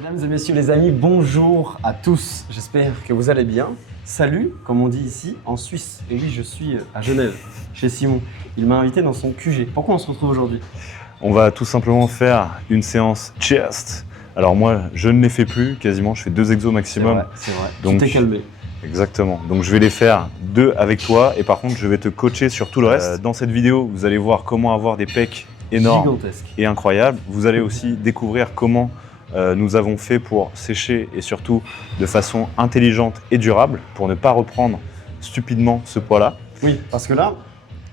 Mesdames et messieurs les amis, bonjour à tous, j'espère que vous allez bien. Salut, comme on dit ici, en Suisse. Et oui, je suis à Genève, chez Simon. Il m'a invité dans son QG. Pourquoi on se retrouve aujourd'hui? On va tout simplement faire une séance chest. Alors moi, je ne les fais plus quasiment, je fais 2 exos maximum. C'est vrai. Donc, tu t'es calmé. Exactement. Donc je vais les faire 2 avec toi et par contre, je vais te coacher sur tout le reste. Dans cette vidéo, vous allez voir comment avoir des pecs énormes Gigantesque. et incroyables. Vous allez aussi découvrir comment nous avons fait pour sécher et surtout de façon intelligente et durable pour ne pas reprendre stupidement ce poids-là. Oui, parce que là,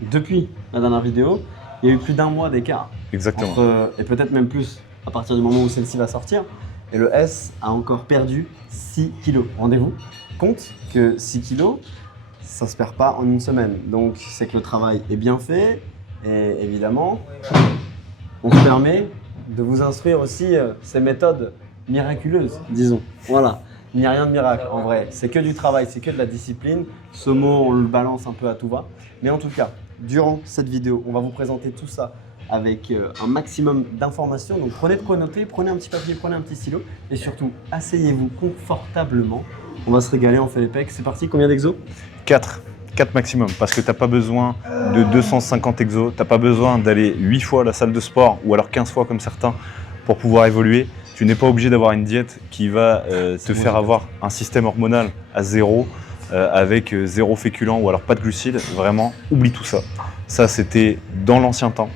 depuis la dernière vidéo, il y a eu plus d'un mois d'écart. Exactement. Et peut-être même plus à partir du moment où celle-ci va sortir. Et le S a encore perdu 6 kilos. Rendez-vous compte que 6 kilos, ça ne se perd pas en une semaine. Donc c'est que le travail est bien fait. Et évidemment, on se permet de vous instruire aussi ces méthodes miraculeuses, disons. Voilà, il n'y a rien de miracle en vrai. C'est que du travail, c'est que de la discipline. Ce mot, on le balance un peu à tout va. Mais en tout cas, durant cette vidéo, on va vous présenter tout ça avec un maximum d'informations. Donc prenez de quoi noter, prenez un petit papier, prenez un petit stylo et surtout, asseyez-vous confortablement. On va se régaler, on fait les pecs. C'est parti, combien d'exos? 4 maximum, parce que tu n'as pas besoin de 250 exos, tu n'as pas besoin d'aller 8 fois à la salle de sport ou alors 15 fois comme certains pour pouvoir évoluer. Tu n'es pas obligé d'avoir une diète qui va te faire avoir un système hormonal à zéro, avec zéro féculent ou alors pas de glucides. Vraiment, oublie tout ça. Ça, c'était dans l'ancien temps.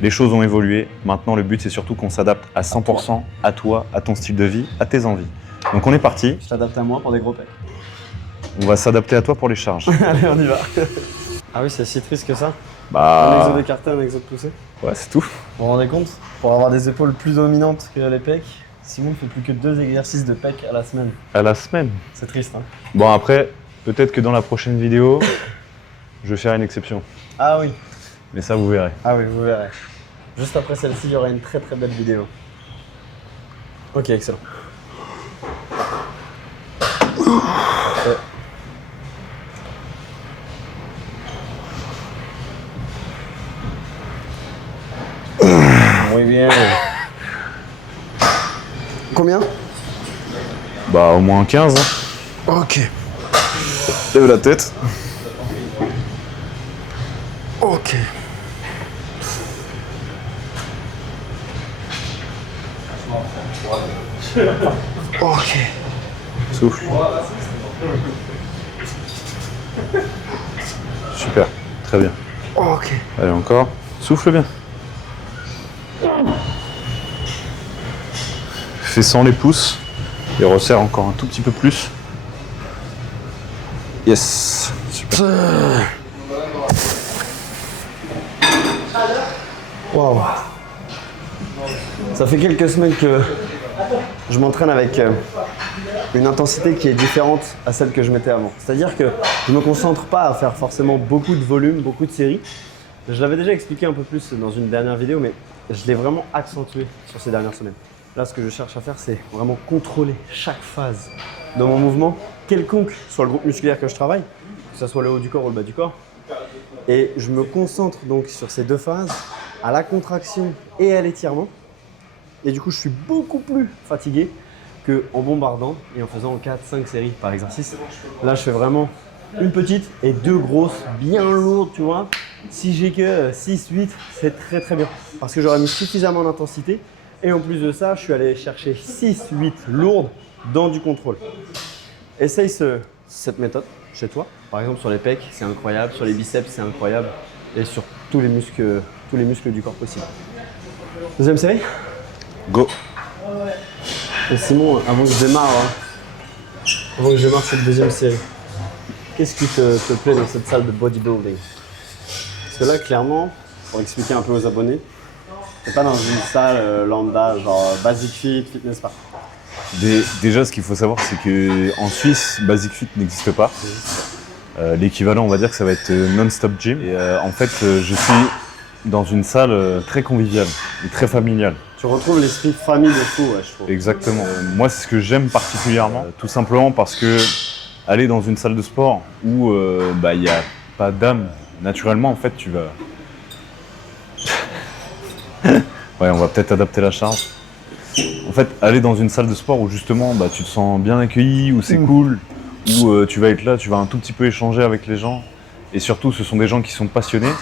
Les choses ont évolué. Maintenant, le but, c'est surtout qu'on s'adapte à 100% à toi, à ton style de vie, à tes envies. Donc, on est parti. Je t'adapte à moi pour des gros pecs. On va s'adapter à toi pour les charges. Allez, on y va. Ah oui, c'est si triste que ça. Un Bah, exo d'écarté, un exo de poussé. ouais, c'est tout. Vous vous rendez compte? Pour avoir des épaules plus dominantes que les pecs, Simon ne fait plus que 2 exercices de pecs à la semaine. À la semaine. C'est triste, hein? Bon, après, peut-être que dans la prochaine vidéo, je vais faire une exception. Ah oui. Mais ça, vous verrez. Ah oui, vous verrez. Juste après celle-ci, il y aura une très très belle vidéo. Ok, excellent. Parfait. Muy bien. Combien? Bah, au moins 15. Hein. Ok. Lève la tête. Ok. Ok. Souffle. Super. Très bien. Ok. Allez, encore. Souffle bien. Fais sans les pouces. Et resserre encore un tout petit peu plus. Yes. Super. Wow. Ça fait quelques semaines que je m'entraîne avec une intensité qui est différente à celle que je mettais avant. C'est-à-dire que je ne me concentre pas à faire forcément beaucoup de volume, beaucoup de séries. Je l'avais déjà expliqué un peu plus dans une dernière vidéo, mais je l'ai vraiment accentué sur ces dernières semaines. Là, ce que je cherche à faire, c'est vraiment contrôler chaque phase de mon mouvement, quelconque soit le groupe musculaire que je travaille, que ce soit le haut du corps ou le bas du corps. Et je me concentre donc sur ces deux phases, à la contraction et à l'étirement. Et du coup, je suis beaucoup plus fatigué qu'en bombardant et en faisant 4-5 séries par exercice. Là, je fais vraiment une petite et 2 grosses, bien lourdes, tu vois. Si j'ai que 6-8, c'est très très bien. Parce que j'aurais mis suffisamment d'intensité. Et en plus de ça, je suis allé chercher 6-8 lourdes dans du contrôle. Essaye cette méthode chez toi. Par exemple, sur les pecs, c'est incroyable. Sur les biceps, c'est incroyable. Et sur tous les muscles du corps possible. Deuxième série? Go. Et Simon, avant que je démarre, cette deuxième série, qu'est-ce qui te plaît dans cette salle de bodybuilding? Parce que là, clairement, pour expliquer un peu aux abonnés, t'es pas dans une salle lambda, genre Basic Fit, Fitness Park. Déjà, ce qu'il faut savoir, c'est qu'en Suisse, Basic Fit n'existe pas. L'équivalent, on va dire que ça va être non-stop gym. Et en fait, je suis dans une salle très conviviale et très familiale. Tu retrouves l'esprit famille de fou, ouais, je trouve. Exactement. Moi, c'est ce que j'aime particulièrement, tout simplement parce que aller dans une salle de sport où il n'y a pas d'âme, naturellement, en fait, tu vas... Ouais, on va peut-être adapter la charge. En fait, aller dans une salle de sport où justement bah, tu te sens bien accueilli, où c'est cool, où tu vas être là, tu vas un tout petit peu échanger avec les gens. Et surtout, ce sont des gens qui sont passionnés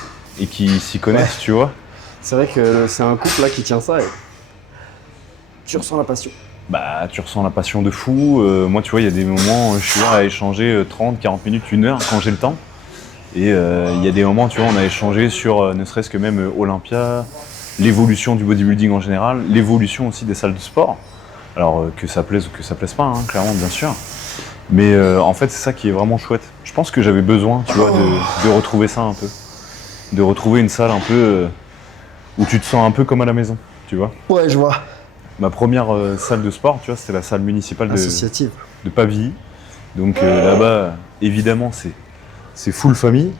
et qui s'y connaissent, tu vois. C'est vrai que c'est un couple là qui tient ça et tu ressens la passion. Bah, tu ressens la passion de fou. Moi, tu vois, il y a des moments, je suis là à échanger 30, 40 minutes, 1 heure quand j'ai le temps. Et il y a des moments, tu vois, on a échangé sur ne serait-ce que même Olympia, l'évolution du bodybuilding en général, l'évolution aussi des salles de sport. Alors que ça plaise ou que ça plaise pas, hein, clairement, bien sûr. Mais en fait, c'est ça qui est vraiment chouette. Je pense que j'avais besoin, tu vois, de retrouver ça un peu. De retrouver une salle un peu où tu te sens un peu comme à la maison, tu vois. Ouais, je vois. Ma première salle de sport, tu vois, c'était la salle municipale Associative. de Pavilly. Donc là-bas, évidemment, c'est full famille.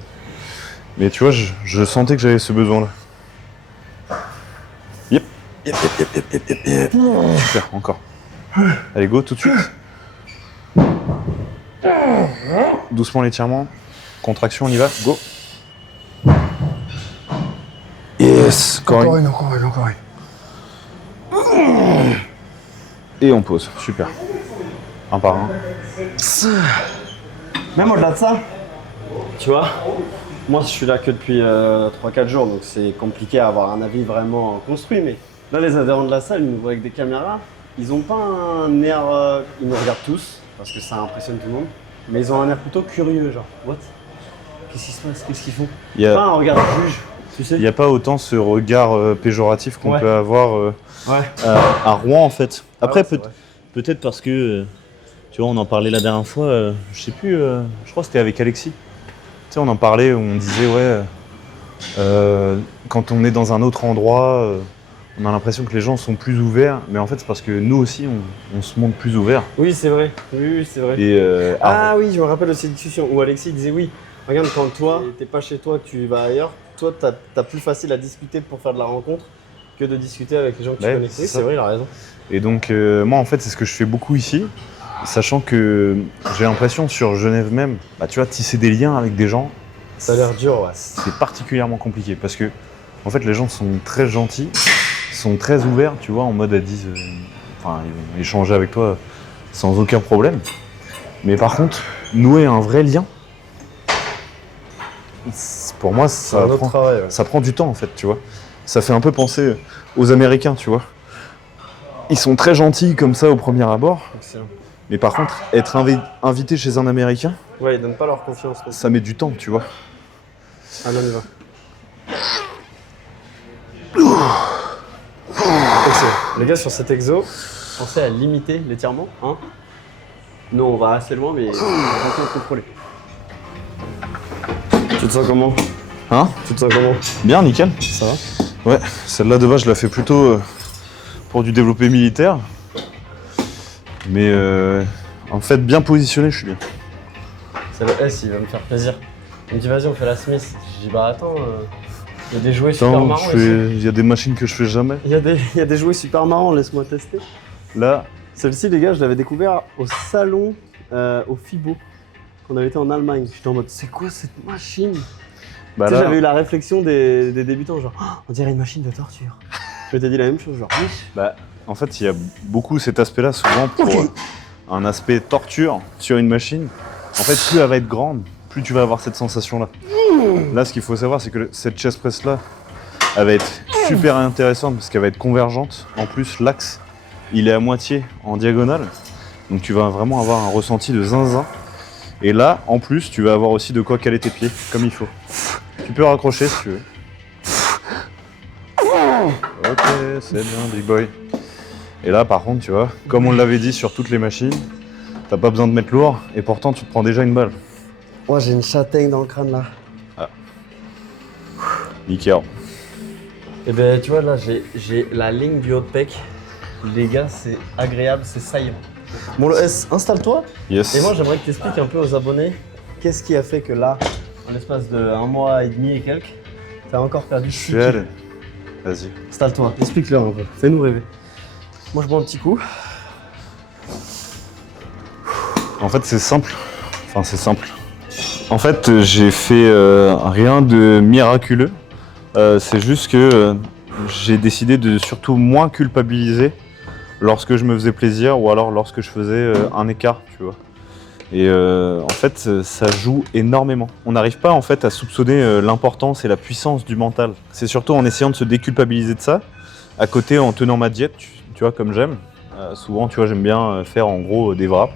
Mais tu vois, je sentais que j'avais ce besoin-là. Yep. Super, encore. Allez, go, tout de suite. Doucement l'étirement. Contraction, on y va, go. Yes, Encore une. Et on pose, super. Un par un. Même au-delà de ça, tu vois, moi je suis là que depuis 3-4 jours, donc c'est compliqué à avoir un avis vraiment construit, mais là les adhérents de la salle, ils nous voient avec des caméras, ils n'ont pas un air, ils nous regardent tous, parce que ça impressionne tout le monde, mais ils ont un air plutôt curieux, genre, what? Qu'est-ce qui se passe? Qu'est-ce qu'ils font? Pas un regard de juge, tu sais. Il n'y a pas autant ce regard péjoratif qu'on peut avoir Ouais. à Rouen en fait. Après, c'est vrai. peut-être parce que, tu vois, on en parlait la dernière fois, je sais plus, je crois que c'était avec Alexis. Tu sais, on en parlait, on disait, quand on est dans un autre endroit, on a l'impression que les gens sont plus ouverts, mais en fait, c'est parce que nous aussi, on se montre plus ouverts. Oui, c'est vrai. Oui, c'est vrai. Et, Oui, je me rappelle de cette discussion où Alexis disait oui. Regarde, quand toi, t'es pas chez toi, que tu vas ailleurs, toi, t'as plus facile à discuter pour faire de la rencontre que de discuter avec les gens que tu connais. Oui, c'est vrai, il a raison. Et donc, moi, en fait, c'est ce que je fais beaucoup ici, sachant que j'ai l'impression, sur Genève même, bah, tu vois, tisser des liens avec des gens, Ça a l'air dur, ouais. c'est particulièrement compliqué, parce que, en fait, les gens sont très gentils, sont très ouverts, tu vois, en mode ils vont échanger avec toi sans aucun problème. Mais par contre, nouer un vrai lien, pour moi, ça prend du temps, en fait, tu vois. Ça fait un peu penser aux Américains, tu vois. Ils sont très gentils comme ça au premier abord. Excellent. Mais par contre, être invité chez un Américain, Ouais, ils donnent pas leur confiance. ça met du temps, tu vois. Ah non, on y va. Excellent. Les gars, sur cet exo, pensez à limiter l'étirement. Hein. Nous, on va assez loin, mais on va contrôler. Tu te sens comment? Hein? Tu te sens comment? Bien, nickel. Ça va? Ouais, celle-là de base, je la fais plutôt pour du développé militaire. Mais en fait, bien positionné, je suis bien. C'est le S, il va me faire plaisir. Il me dit, vas-y, on fait la Smith. Je dis, bah attends, il y a des jouets super marrants. Il y a des machines que je fais jamais. Il y a des jouets super marrants, laisse-moi tester. Là, Celle-ci, les gars, je l'avais découvert au salon, au FIBO, qu'on avait été en Allemagne. J'étais en mode, c'est quoi cette machine? bah Tu sais, là, j'avais eu la réflexion des débutants, genre, oh, on dirait une machine de torture. Je t'ai dit la même chose, genre, oui. bah, en fait, il y a beaucoup cet aspect-là, souvent pour un aspect torture sur une machine. En fait, plus elle va être grande, plus tu vas avoir cette sensation-là. Là, ce qu'il faut savoir, c'est que cette chest press-là, elle va être super intéressante parce qu'elle va être convergente. En plus, l'axe, il est à moitié en diagonale. Donc tu vas vraiment avoir un ressenti de zinzin. Et là, en plus, tu vas avoir aussi de quoi caler tes pieds, comme il faut. Tu peux raccrocher si tu veux. Ok, c'est bien, big boy. Et là, par contre, tu vois, comme on l'avait dit sur toutes les machines, t'as pas besoin de mettre lourd, et pourtant, tu te prends déjà une balle. Moi, j'ai une châtaigne dans le crâne, là. Nickel. Et ben, tu vois, là, j'ai la ligne du haut de pec. Les gars, c'est agréable, c'est saillant. Bon, le S, installe-toi. Yes. Et moi, j'aimerais que tu expliques un peu aux abonnés qu'est-ce qui a fait que là, en l'espace de 1 mois et demi et quelques, t'as encore perdu 6 Je vais aller. kilos. Vas-y. Installe-toi, explique-leur un peu. Fais-nous rêver. Moi, je bois un petit coup. En fait, c'est simple. Enfin, c'est simple. En fait, j'ai fait rien de miraculeux. C'est juste que j'ai décidé de surtout moins culpabiliser lorsque je me faisais plaisir ou alors lorsque je faisais un écart, tu vois. Et en fait, ça joue énormément. On n'arrive pas en fait à soupçonner l'importance et la puissance du mental. C'est surtout en essayant de se déculpabiliser de ça, à côté en tenant ma diète, tu vois, comme j'aime. Souvent, tu vois, j'aime bien faire en gros des wraps.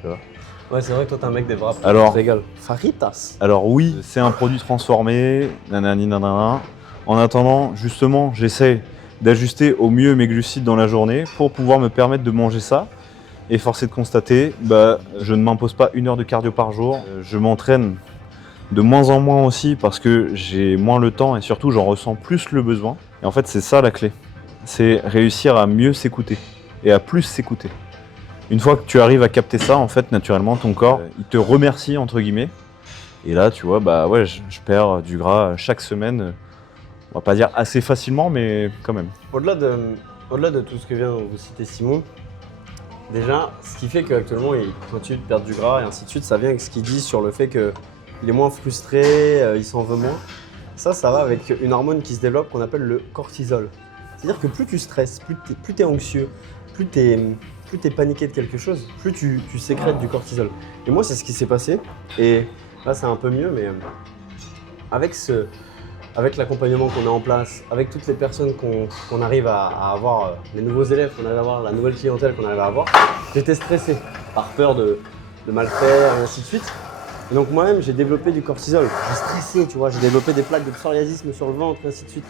Tu vois. Ouais, c'est vrai que toi, t'es un mec des wraps. Alors, tu te régales. Faritas. Alors oui, c'est un produit transformé, nanani nanana. En attendant, justement, j'essaie d'ajuster au mieux mes glucides dans la journée pour pouvoir me permettre de manger ça. Et force est de constater, je ne m'impose pas 1 heure de cardio par jour. Je m'entraîne de moins en moins aussi parce que j'ai moins le temps et surtout j'en ressens plus le besoin. Et en fait, c'est ça la clé. C'est réussir à mieux s'écouter et à plus s'écouter. Une fois que tu arrives à capter ça, en fait, naturellement, ton corps, il te remercie, entre guillemets. Et là, tu vois, je perds du gras chaque semaine. On va pas dire assez facilement, mais quand même. Au-delà de tout ce que vient de vous citer Simon, déjà, ce qui fait qu'actuellement il continue de perdre du gras et ainsi de suite, ça vient avec ce qu'il dit sur le fait qu'il est moins frustré, il s'en veut moins. Ça va avec une hormone qui se développe qu'on appelle le cortisol. C'est-à-dire que plus tu stresses, plus tu es anxieux, plus tu es paniqué de quelque chose, plus tu sécrètes du cortisol. Et moi, c'est ce qui s'est passé. Et là, c'est un peu mieux, mais avec l'accompagnement qu'on a en place, avec toutes les personnes qu'on arrive à avoir, les nouveaux élèves qu'on arrive à avoir, la nouvelle clientèle qu'on arrive à avoir, j'étais stressé par peur de mal faire et ainsi de suite. Et donc moi-même, j'ai développé du cortisol. J'ai stressé, tu vois, j'ai développé des plaques de psoriasisme sur le ventre et ainsi de suite.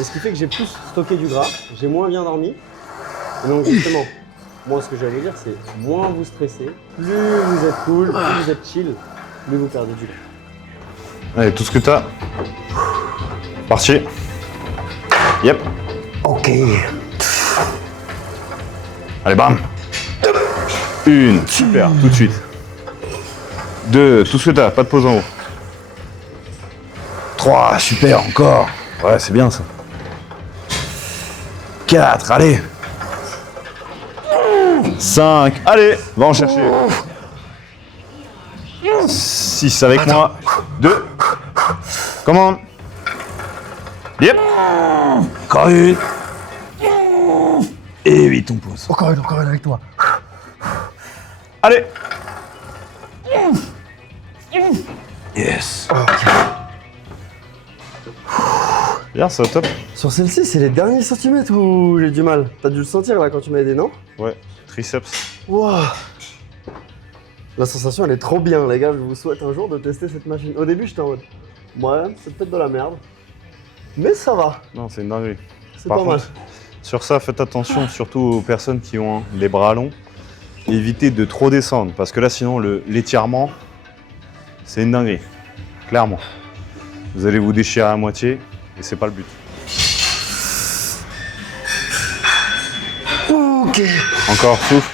Et ce qui fait que j'ai plus stocké du gras, j'ai moins bien dormi. Et donc justement, moi ce que je vais vous dire, c'est moins vous stressez, plus vous êtes cool, plus vous êtes chill, plus vous perdez du gras. Allez, tout ce que t'as. Parti. Yep. Ok. Allez, bam. 1, super, tout de suite. 2, tout ce que t'as, pas de pause en haut. 3, super, encore. Ouais, c'est bien ça. 4, allez. 5, allez, va en chercher. 6 avec moi. 2. Commande. Yep. Encore une. Et 8, on pose. Encore une avec toi. Allez. Yes. Bien, ça top. Sur celle-ci, c'est les derniers centimètres où j'ai du mal. T'as dû le sentir là quand tu m'as aidé, non? Ouais, triceps. Waouh. La sensation, elle est trop bien, les gars. Je vous souhaite un jour de tester cette machine. Au début, j'étais en mode, ouais, c'est peut-être de la merde, mais ça va. Non, c'est une dinguerie. C'est Par pas mal. contre, sur ça, faites attention, surtout aux personnes qui ont les bras longs. Évitez de trop descendre, parce que là, sinon, l'étirement, c'est une dinguerie. Clairement. Vous allez vous déchirer à moitié, et c'est pas le but. Ok. Encore, souffle.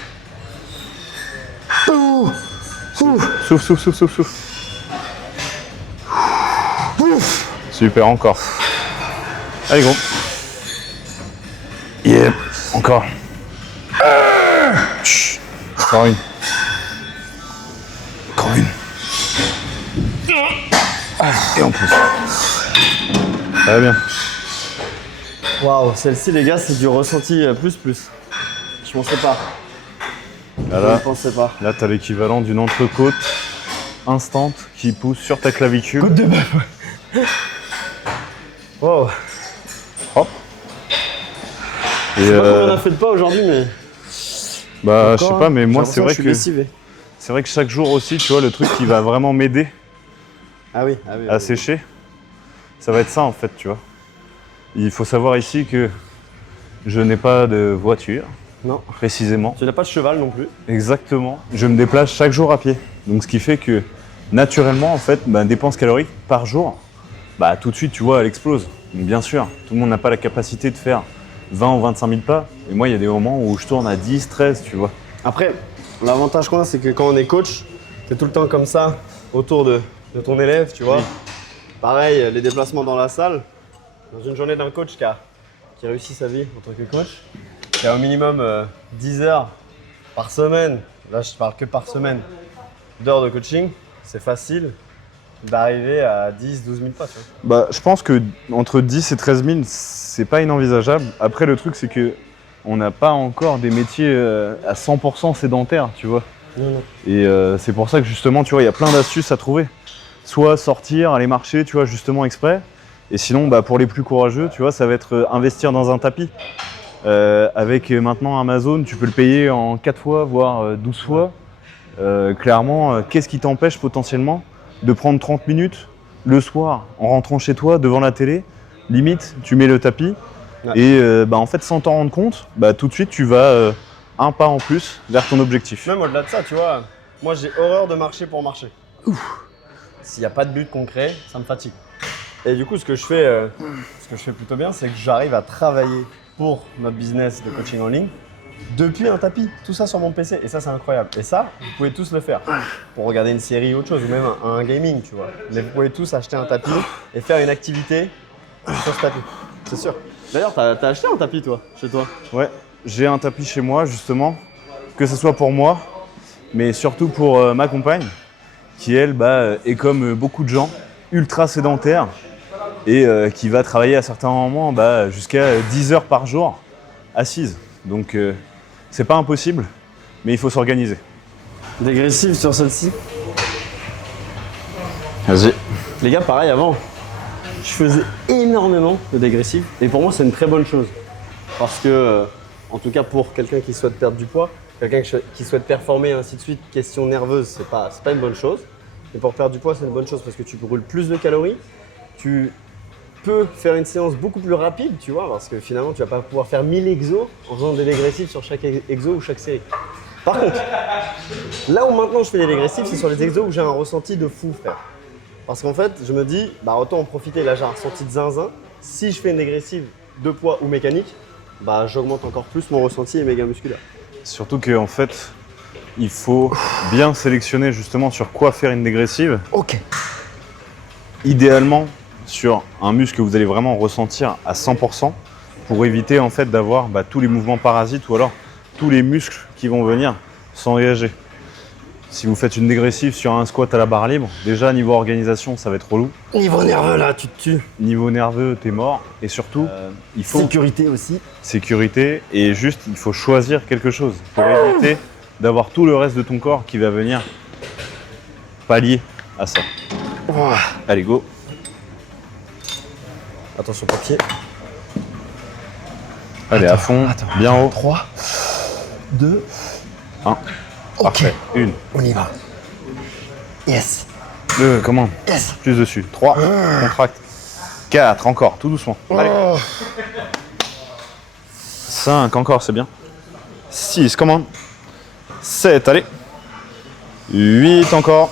Ouh. Ouh. Souffle, souffle, souffle, souffle, souffle. Ouf. Super, encore. Allez, gros. Yep, encore. Chut. Encore une. Encore une. Et on pousse. Ça va bien. Waouh, celle-ci, les gars, c'est du ressenti plus. Je pensais pas. Je ne pensais pas. Là, tu as l'équivalent d'une entrecôte instant qui pousse sur ta clavicule. Côte de bœuf, ouais. Wow. Hop. Et Je sais pas combien on a fait de pas aujourd'hui, mais. je sais pas, mais moi, c'est vrai que. C'est vrai que chaque jour aussi, tu vois, le truc qui va vraiment m'aider à sécher, ça va être ça en fait, tu vois. Il faut savoir ici que je n'ai pas de voiture. Non. Précisément. Tu n'as pas de cheval non plus. Exactement. Je me déplace chaque jour à pied. Donc ce qui fait que naturellement, en fait, dépense calorique par jour, tout de suite, tu vois, elle explose. Donc bien sûr, tout le monde n'a pas la capacité de faire 20 ou 25 000 pas. Et moi, il y a des moments où je tourne à 10, 13, tu vois. Après, l'avantage qu'on a, c'est que quand on est coach, t'es tout le temps comme ça, autour de ton élève, tu vois. Oui. Pareil, les déplacements dans la salle. Dans une journée d'un coach qui réussit sa vie en tant que coach, qui a au minimum 10 heures par semaine, là je parle que par semaine, d'heures de coaching, c'est facile d'arriver à 10 000 12 000 pas. Tu vois. Je pense que entre 10 et 13 000, c'est pas inenvisageable. Après, le truc, c'est que on n'a pas encore des métiers à 100% sédentaires, tu vois. Non. Et c'est pour ça que justement, tu vois, il y a plein d'astuces à trouver. Soit sortir, aller marcher, tu vois, justement exprès. Et sinon, bah, pour les plus courageux, tu vois, ça va être investir dans un tapis. Avec maintenant Amazon, tu peux le payer en 4 fois, voire 12 fois. Clairement, qu'est-ce qui t'empêche potentiellement de prendre 30 minutes le soir en rentrant chez toi devant la télé? Limite, tu mets le tapis et en fait, sans t'en rendre compte, tout de suite, tu vas un pas en plus vers ton objectif. Même au-delà de ça, tu vois, moi j'ai horreur de marcher pour marcher. S'il n'y a pas de but concret, ça me fatigue. Et du coup, ce que je fais plutôt bien, c'est que j'arrive à travailler pour notre business de coaching en ligne depuis un tapis, tout ça sur mon PC. Et ça, c'est incroyable. Et ça, vous pouvez tous le faire pour regarder une série ou autre chose, ou même un gaming, tu vois. Mais vous pouvez tous acheter un tapis et faire une activité sur ce tapis, c'est sûr. D'ailleurs, t'as acheté un tapis, toi, chez toi? Ouais, j'ai un tapis chez moi, justement, que ce soit pour moi, mais surtout pour ma compagne, qui, elle, est comme beaucoup de gens, ultra sédentaire et qui va travailler à certains moments jusqu'à 10 heures par jour assise. Donc, c'est pas impossible, mais il faut s'organiser. Dégressive sur celle-ci. Vas-y. Les gars, pareil, avant, je faisais énormément de dégressif et pour moi, c'est une très bonne chose. Parce que, en tout cas, pour quelqu'un qui souhaite perdre du poids, quelqu'un qui souhaite performer et ainsi de suite, question nerveuse, c'est pas une bonne chose. Et pour perdre du poids, c'est une bonne chose parce que tu brûles plus de calories. Tu peux faire une séance beaucoup plus rapide, tu vois, parce que finalement, tu vas pas pouvoir faire 1000 exos en faisant des dégressifs sur chaque exo ou chaque série. Par contre, là où maintenant je fais des dégressifs, c'est sur les exos où j'ai un ressenti de fou, frère. Parce qu'en fait, je me dis, autant en profiter. Là, j'ai un ressenti de zinzin. Si je fais une dégressive de poids ou mécanique, j'augmente encore plus mon ressenti et méga musculaire. Surtout qu'en fait, il faut bien sélectionner justement sur quoi faire une dégressive. Ok. Idéalement, sur un muscle que vous allez vraiment ressentir à 100% pour éviter en fait d'avoir tous les mouvements parasites ou alors tous les muscles qui vont venir s'engager. Si vous faites une dégressive sur un squat à la barre libre, déjà niveau organisation ça va être relou. Niveau nerveux là, tu te tues. Niveau nerveux, t'es mort. Et surtout, il faut… Sécurité aussi. Sécurité et juste il faut choisir quelque chose pour éviter d'avoir tout le reste de ton corps qui va venir pallier à ça. Oh. Allez go. Attention papier. Allez, à fond, bien haut. 3, 2, 1. Ok. Parfait. 1. On y va. Yes. 2, comment? Yes. Plus dessus. 3, contracte. 4, encore, tout doucement. Allez. 5, encore, c'est bien. 6, commande. 7, allez. 8, encore.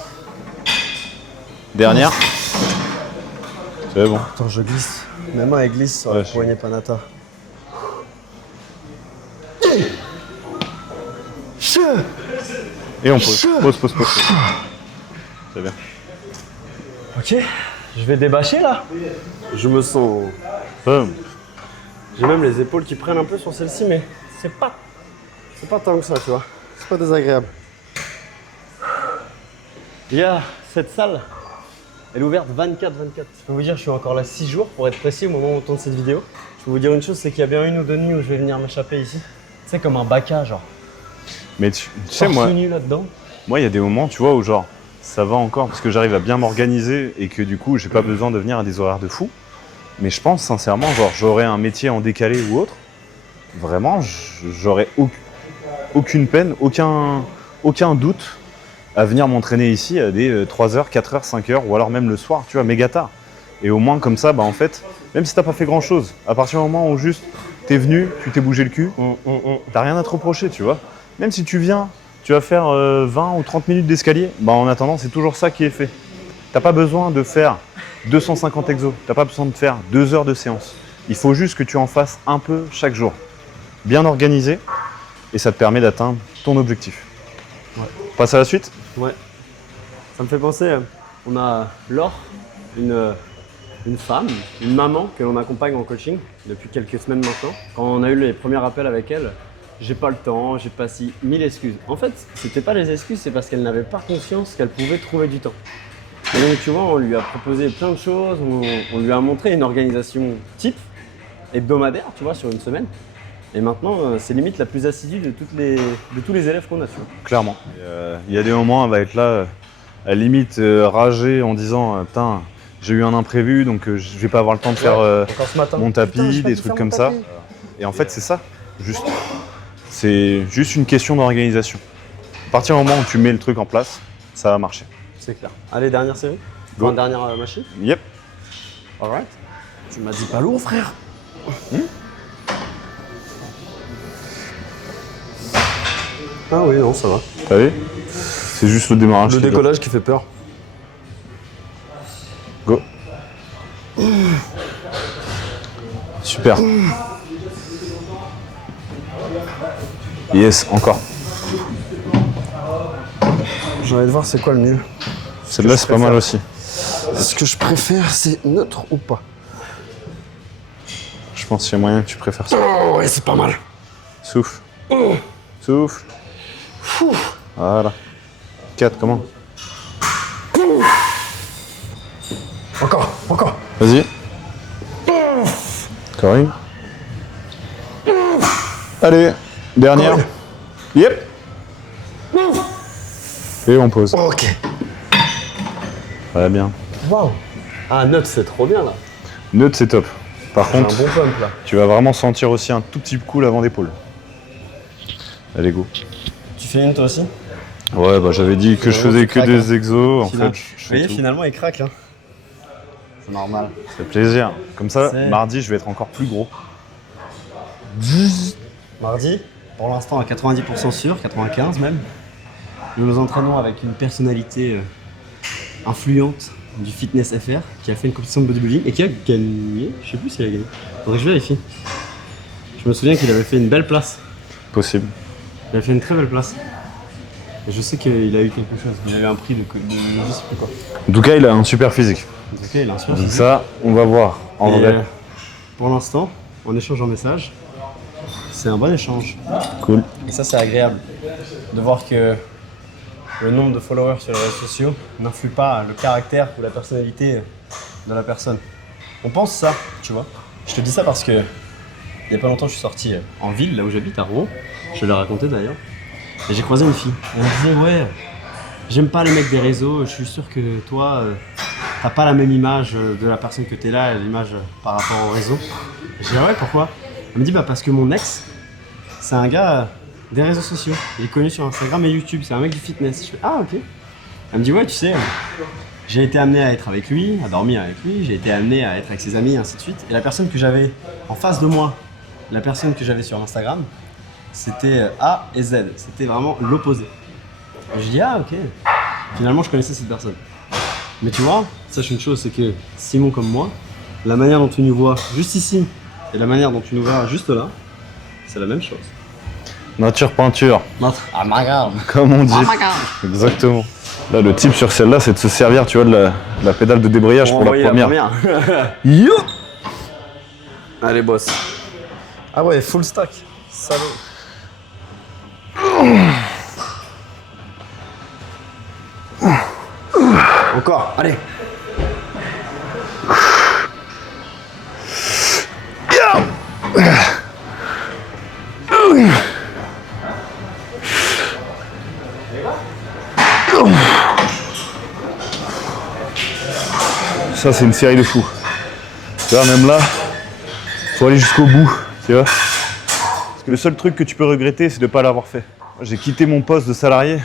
Dernière. C'est bon. Attends, je glisse. Mes mains elles glissent sur la poignée Panata. Et on pose. Pose. C'est bien. Ok, je vais débâcher là. Je me sens… J'ai même les épaules qui prennent un peu sur celle-ci, mais c'est pas tant que ça, tu vois. C'est pas désagréable. Il y a cette salle, elle est ouverte 24/24. Je peux vous dire, je suis encore là 6 jours pour être précis au moment où on tourne cette vidéo. Je peux vous dire une chose, c'est qu'il y a bien une ou deux nuits où je vais venir m'échapper ici. Tu sais, comme un baca, genre. Mais tu sais, moi, là-dedans. il y a des moments, tu vois, où genre, ça va encore parce que j'arrive à bien m'organiser et que du coup, j'ai pas besoin de venir à des horaires de fou. Mais je pense sincèrement, genre, j'aurais un métier en décalé ou autre, vraiment, j'aurais aucune peine, aucun doute à venir m'entraîner ici à des 3h, 4h, 5h ou alors même le soir, tu vois, méga tard. Et au moins comme ça, en fait, même si t'as pas fait grand chose, à partir du moment où juste t'es venu, tu t'es bougé le cul, t'as rien à te reprocher, tu vois. Même si tu viens, tu vas faire 20 ou 30 minutes d'escalier, en attendant, c'est toujours ça qui est fait. T'as pas besoin de faire 250 exos, t'as pas besoin de faire 2 heures de séance. Il faut juste que tu en fasses un peu chaque jour. Bien organisé, et ça te permet d'atteindre ton objectif. Ouais. On passe à la suite? Ouais. Ça me fait penser, on a Laure, une femme, une maman que l'on accompagne en coaching depuis quelques semaines maintenant. Quand on a eu les premiers appels avec elle, j'ai pas le temps, j'ai pas si 1000 excuses. En fait, c'était pas les excuses, c'est parce qu'elle n'avait pas conscience qu'elle pouvait trouver du temps. Et donc tu vois, on lui a proposé plein de choses, on lui a montré une organisation type, hebdomadaire, tu vois, sur une semaine. Et maintenant, c'est limite la plus assidue de tous les élèves qu'on a, tu vois. Clairement. Il y a des moments, elle va être là, à la limite rager en disant putain, j'ai eu un imprévu, donc je vais pas avoir le temps de faire Encore ce matin. mon tapis, Putain, j'ai pas des dû trucs faire comme mon ça. tapis. Et en fait, c'est ça. C'est juste une question d'organisation. À partir du moment où tu mets le truc en place, ça va marcher. C'est clair. Allez, dernière série. Go. Enfin, dernière machine. Yep. Alright. Tu m'as dit pas lourd, frère. Ah oui, non, ça va. T'as vu? C'est juste le démarrage. Le qui est dur. décollage qui fait peur. Go. Super. Yes, encore. J'ai envie de voir c'est quoi le mieux. Celle-là, c'est pas mal aussi. Ce que je préfère, c'est neutre ou pas. Je pense qu'il y a moyen que tu préfères ça. Oh ouais, c'est pas mal. Souffle. Souffle. Voilà. 4, comment? Encore. Vas-y. Encore une. Allez, dernière. Encore Yep. Et on pose. Ok. Ouais, bien. Waouh. Ah, neutre, c'est trop bien là. Neutre, c'est top. Par J'ai un contre, bon pump là. tu vas vraiment sentir aussi un tout petit coup l'avant d'épaule. Allez, go. Tu fais une toi aussi? Ouais, bah j'avais dit que je faisais que craques, des exos. En Final- fait, je Vous fais voyez, tout. finalement, il craque là. C'est normal. Ça fait plaisir. Comme ça, C'est- mardi, je vais être encore plus gros. Mardi, pour l'instant à 90% sûr, 95 même. Nous nous entraînons avec une personnalité influente du Fitness FR qui a fait une compétition de bodybuilding et qui a gagné. Je sais plus s'il a gagné. Faudrait que je vérifie. Je me souviens qu'il avait fait une belle place. Possible. Il a fait une très belle place. Et je sais qu'il a eu quelque chose. Il a eu un prix de je sais plus quoi. En tout cas, il a un super physique. Ok, il a un super Donc physique. ça, on va voir. En Et, vrai. pour l'instant, on échange en message. C'est un bon échange. Cool. Et ça, c'est agréable de voir que le nombre de followers sur les réseaux sociaux n'influe pas le caractère ou la personnalité de la personne. On pense ça, tu vois. Je te dis ça parce que il y a pas longtemps, je suis sorti en ville, là où j'habite, à Rouen. Je l'ai raconté d'ailleurs. Et j'ai croisé une fille. Elle me disait, ouais, j'aime pas les mecs des réseaux. Je suis sûr que toi, t'as pas la même image de la personne que t'es là, l'image par rapport au réseau. Je dis, ah ouais, pourquoi? Elle me dit, bah parce que mon ex, c'est un gars des réseaux sociaux. Il est connu sur Instagram et YouTube. C'est un mec du fitness. Je fais, ah ok. Elle me dit, ouais, tu sais, j'ai été amené à être avec lui, à dormir avec lui. J'ai été amené à être avec ses amis, et ainsi de suite. Et la personne que j'avais en face de moi, la personne que j'avais sur Instagram, c'était A et Z. C'était vraiment l'opposé. Et je dis, ah ok. Finalement, je connaissais cette personne. Mais tu vois, sache une chose, c'est que Simon comme moi, la manière dont tu nous vois juste ici et la manière dont tu nous vois juste là, c'est la même chose. Nature peinture, Ah, ma garde. comme on dit. Exactement. Là, le type sur celle-là, c'est de se servir, tu vois, de la pédale de débrayage pour la première. Yo. Allez, boss. Ah ouais, full stack. Salaud. Encore, allez. Ça, c'est une série de fous. Tu vois, même là, faut aller jusqu'au bout, tu vois. Parce que le seul truc que tu peux regretter, c'est de ne pas l'avoir fait. J'ai quitté mon poste de salarié,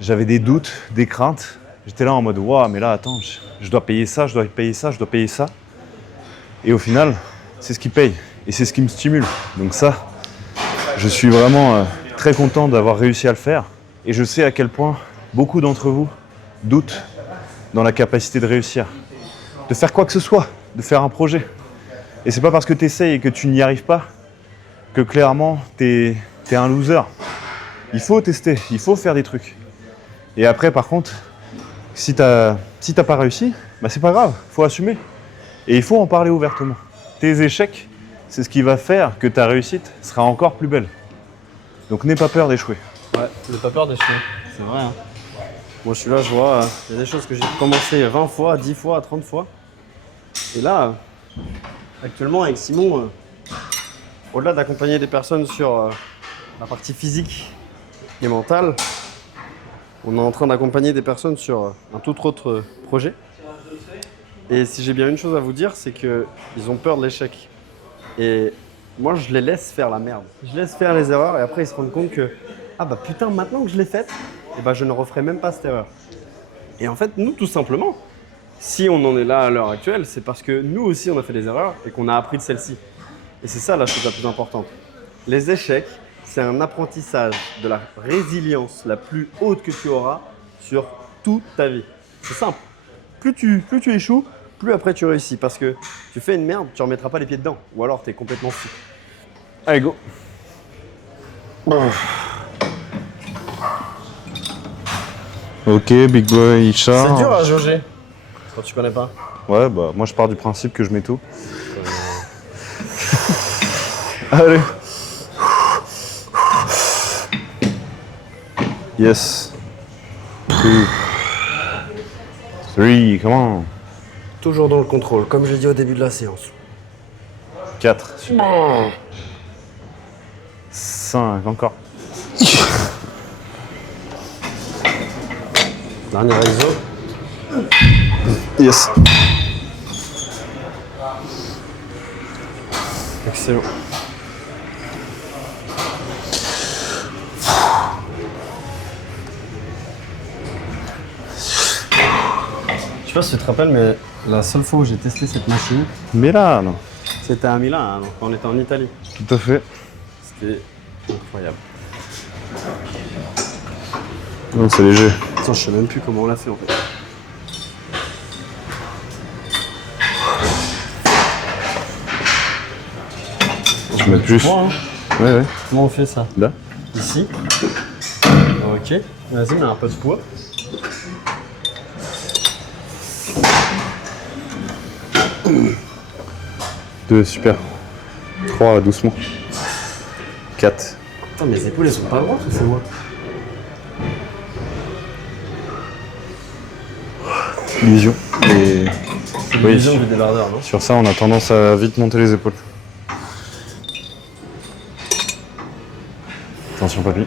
j'avais des doutes, des craintes. J'étais là en mode, waouh, mais là, attends, je dois payer ça, je dois payer ça, je dois payer ça. Et au final, c'est ce qui paye et c'est ce qui me stimule. Donc ça, je suis vraiment très content d'avoir réussi à le faire. Et je sais à quel point beaucoup d'entre vous doutent dans la capacité de réussir, de faire quoi que ce soit, de faire un projet. Et c'est pas parce que tu essayes et que tu n'y arrives pas que clairement t'es un loser. Il faut tester, il faut faire des trucs. Et après, par contre, si t'as pas réussi, bah c'est pas grave, faut assumer. Et il faut en parler ouvertement. Tes échecs, c'est ce qui va faire que ta réussite sera encore plus belle. Donc n'aie pas peur d'échouer. Ouais, n'aie pas peur d'échouer. C'est vrai, hein. Moi, je suis là, je vois, il y a des choses que j'ai commencé 20 fois, 10 fois, 30 fois. Et là, actuellement, avec Simon, au-delà d'accompagner des personnes sur la partie physique et mentale, on est en train d'accompagner des personnes sur un tout autre projet. Et si j'ai bien une chose à vous dire, c'est qu'ils ont peur de l'échec. Et moi, je les laisse faire la merde. Je laisse faire les erreurs et après, ils se rendent compte que ah bah putain, maintenant que je l'ai faite, eh bah, je ne referai même pas cette erreur. Et en fait, nous, tout simplement, si on en est là à l'heure actuelle, c'est parce que nous aussi, on a fait des erreurs et qu'on a appris de celles-ci. Et c'est ça la chose la plus importante. Les échecs, c'est un apprentissage de la résilience la plus haute que tu auras sur toute ta vie. C'est simple. Plus tu échoues, plus après tu réussis. Parce que tu fais une merde, tu ne remettras pas les pieds dedans. Ou alors tu es complètement fou. Allez, go. Ok, Big Boy, Isha. C'est dur à jauger quand tu connais pas. Ouais, bah moi je pars du principe que je mets tout. Allez. Yes. 2, 3, come on. Toujours dans le contrôle, comme j'ai dit au début de la séance. 4. 5, encore. Dernier ISO. Yes. Excellent. Je sais pas si tu te rappelles, mais la seule fois où j'ai testé cette machine, Milano. c'était à Milan, hein, donc on était en Italie. Tout à fait. C'était incroyable. Non, c'est léger. Attends, je sais même plus comment on l'a fait en fait. Tu mets plus. Hein. Ouais. Comment on fait ça? Là. Ici. Ok. Vas-y, mets un peu de poids. Deux, super. 3, doucement. 4. Attends, mes épaules elles sont pas droites ou c'est moi? Illusion. Et C'est oui, l'illusion du débardeur, non? sur ça, on a tendance à vite monter les épaules. Attention, papy.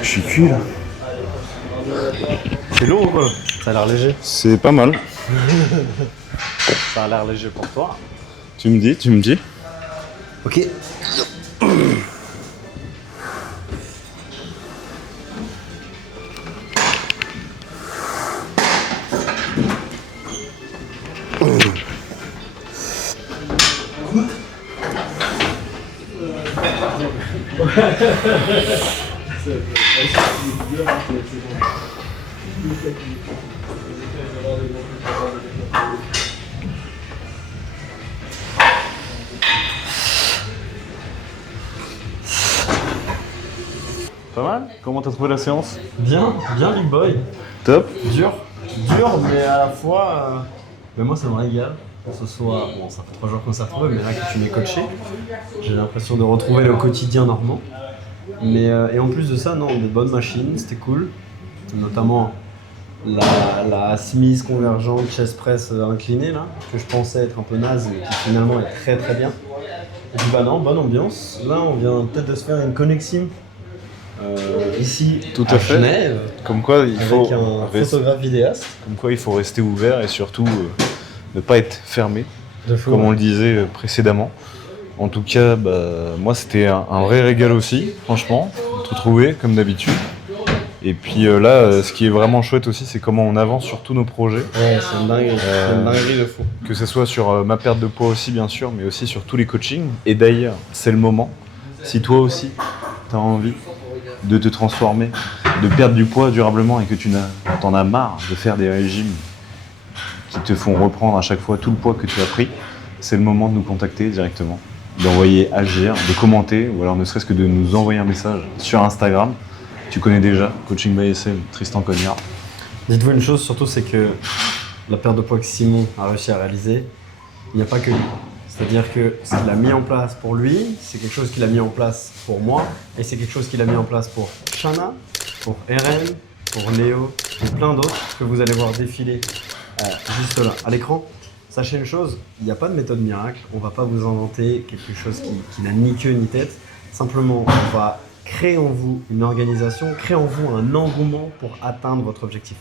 Je suis cuit là. C'est lourd ou quoi? Ça a l'air léger. C'est pas mal. Ça a l'air léger pour toi. Tu me dis. Ok. Pas mal. Comment t'as trouvé la séance? Bien Big Boy. Top. Dur, mais à la fois, mais moi ça me régale. Que ce soit, bon ça fait 3 jours qu'on s'est retrouvés, mais là que tu m'es coaché, j'ai l'impression de retrouver le quotidien normand. Mais, et en plus de ça, non, des bonnes machines, c'était cool. Notamment la Smith convergente chest press inclinée là, que je pensais être un peu naze, mais qui finalement est très très bien. Et puis bah non, bonne ambiance. Là on vient peut-être de se faire une connexion ici Tout à fait. Genève, Comme quoi il faut avec un photographe vidéaste. Comme quoi il faut rester ouvert et surtout ne pas être fermé, De fou, comme ouais. on le disait précédemment. En tout cas, moi c'était un vrai régal aussi, franchement, de te retrouver comme d'habitude. Et puis là, ce qui est vraiment chouette aussi, c'est comment on avance sur tous nos projets. Ouais, c'est une dinguerie de fou. Que ce soit sur ma perte de poids aussi, bien sûr, mais aussi sur tous les coachings. Et d'ailleurs, c'est le moment, si toi aussi, tu as envie de te transformer, de perdre du poids durablement et que t'en as marre de faire des régimes qui te font reprendre à chaque fois tout le poids que tu as pris, c'est le moment de nous contacter directement, d'envoyer agir, de commenter ou alors ne serait-ce que de nous envoyer un message sur Instagram. Tu connais déjà, Coaching by SM, Tristan Cognard. Dites-vous une chose surtout, c'est que la perte de poids que Simon a réussi à réaliser, il n'y a pas que lui. C'est-à-dire que ce qu'il a mis en place pour lui, c'est quelque chose qu'il a mis en place pour moi, et c'est quelque chose qu'il a mis en place pour Shana, pour Eren, pour Léo, et plein d'autres que vous allez voir défiler juste là, à l'écran. Sachez une chose, il n'y a pas de méthode miracle, on ne va pas vous inventer quelque chose qui n'a ni queue ni tête. Simplement, on va créer en vous une organisation, créer en vous un engouement pour atteindre votre objectif.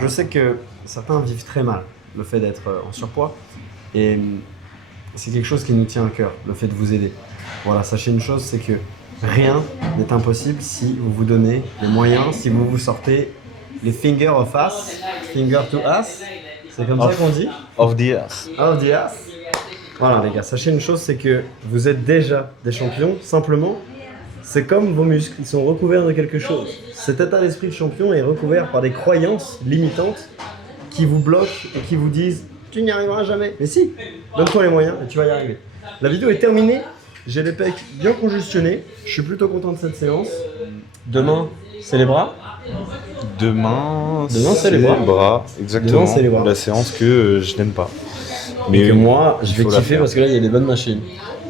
Je sais que certains vivent très mal le fait d'être en surpoids, et c'est quelque chose qui nous tient à cœur, le fait de vous aider. Voilà, sachez une chose, c'est que rien n'est impossible si vous vous donnez les moyens, si vous vous sortez les finger of ass, finger to ass, c'est comme ça qu'on dit? Of the ass. Of the ass. Voilà les gars, sachez une chose, c'est que vous êtes déjà des champions, simplement, c'est comme vos muscles, ils sont recouverts de quelque chose. Cet état d'esprit de champion est recouvert par des croyances limitantes qui vous bloquent et qui vous disent « tu n'y arriveras jamais ». Mais si, donne-toi les moyens et tu vas y arriver. La vidéo est terminée, j'ai les pecs bien conjectionnés, je suis plutôt content de cette séance. Demain, c'est les bras. Demain c'est les bras. Exactement. Demain, c'est les bras. La séance que je n'aime pas. Mais que moi, je il vais faut la kiffer faire. parce que là, il y a des bonnes machines.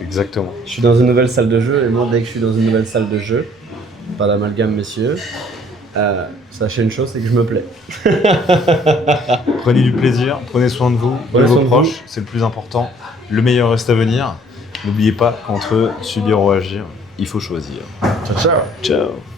Exactement. Je suis dans une nouvelle salle de jeu et moi, dès que je suis dans une nouvelle salle de jeu, pas d'amalgame messieurs, sachez une chose, c'est que je me plais. Prenez du plaisir, prenez soin de vous, de vos proches, c'est le plus important. Le meilleur reste à venir. N'oubliez pas qu'entre subir ou agir, il faut choisir. Ciao, ciao. Ciao.